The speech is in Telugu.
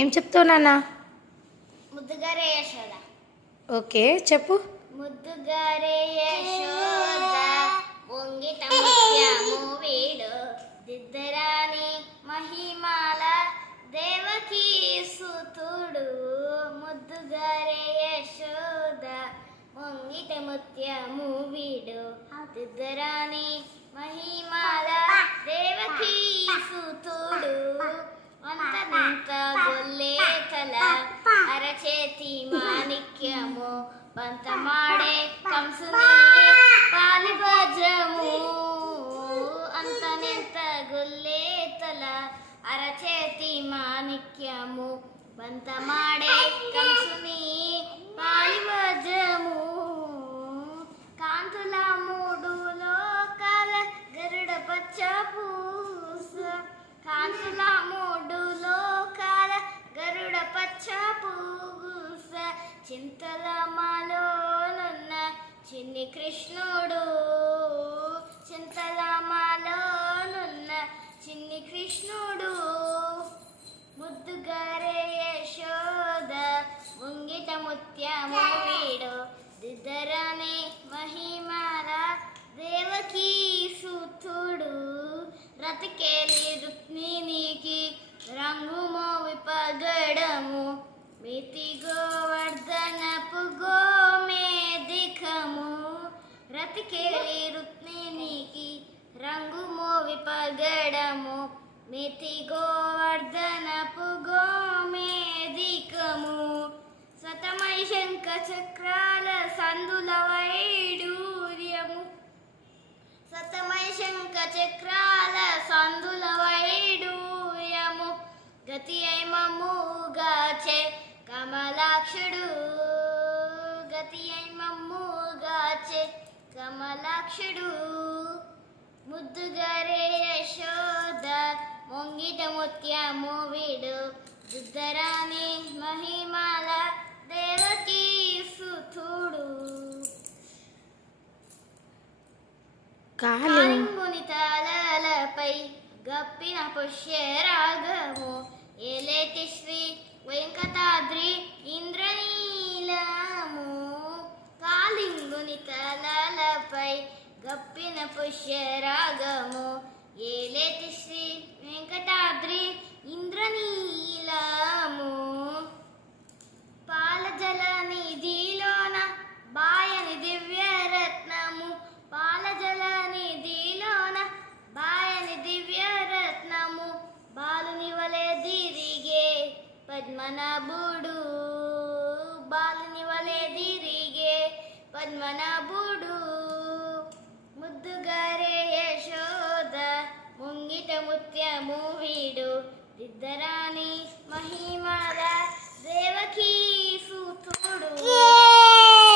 ఏం చెప్తావు నాన్న? ముద్దుగారే యశోద. ఓకే చెప్పు. ముద్దుగారే యశోద పొంగిట ముత్యము వీడు దిద్దరాని మహిమాల దేవకీ సుతుడు. ముద్దుగారే యశోద పొంగిట ముత్యము వీడు దిద్దరాని మహిమాల దేవకీ సుతుడు. అంతనంత గొల్లే తల అరచేతి మాణిక్యము పంతమాడే కంసుని పాలిభద్రము. అంతనెంత గొల్లే తల అరచేతి మాణిక్యము పంతమాడే కంసుని పాలిభద్రము. కాంతుల మూడు లోకాల గరుడ పచ్చ పూస. కాంతుల మూడు లోకాల గరుడ పచ్చ పూస. చింతల మాలోనున్న చిన్ని కృష్ణుడు. చింతల మాలోనున్న చిన్ని కృష్ణుడు. ముద్దుగారే యశోద ముంగిట ముత్యము వీడు దిద్దరాని మహిమాల దేవకీ సుతుడు. రతికేలి రుక్మిణికి రంగు మోవి పగడము మితి గోవర్ధనపు గోమేధికము. రతికేలి రుక్మిణికి రంగు మోవి పగడము మితి గోవర్ధనపు గోమేధికము. సతమై శంఖ చక్రాల సందుల వైడూర్యము. సతమై శంఖ చక్రాల సందుల వైడూర్యము. గతి అయి మమ్ముగాచే కమలాక్షుడు. గతి అయి మమ్ముగాచే కమలాక్షుడు. ముద్దుగారే యశోద ముంగిట ముత్యము వీడు దిద్దరాని మహిమాల దేవకీ సుతుడు. కాలింగుని తలలపై గప్పిన పుష్యరాగము ఏలేటి శ్రీ వెంకటాద్రి ఇంద్రనీలము. కాలింగుని తలలపై గప్పిన పుష్యరాగము ఏలేటి శ్రీ వెంకటాద్రి ఇంద్రనీలము. పాలజల నిధిలోన బాయని దివ్యరత్నము. పాలజల నిధిలోన బాయని దివ్యరత్నము. బాలుని వలె దిరిగే పద్మనాభుడు. బాలుని వలె దిరిగే పద్మనాభుడు. ముద్దుగారే యశోద ముంగిట ముత్యము వీడు దిద్దరాని మహిమాల దేవకీ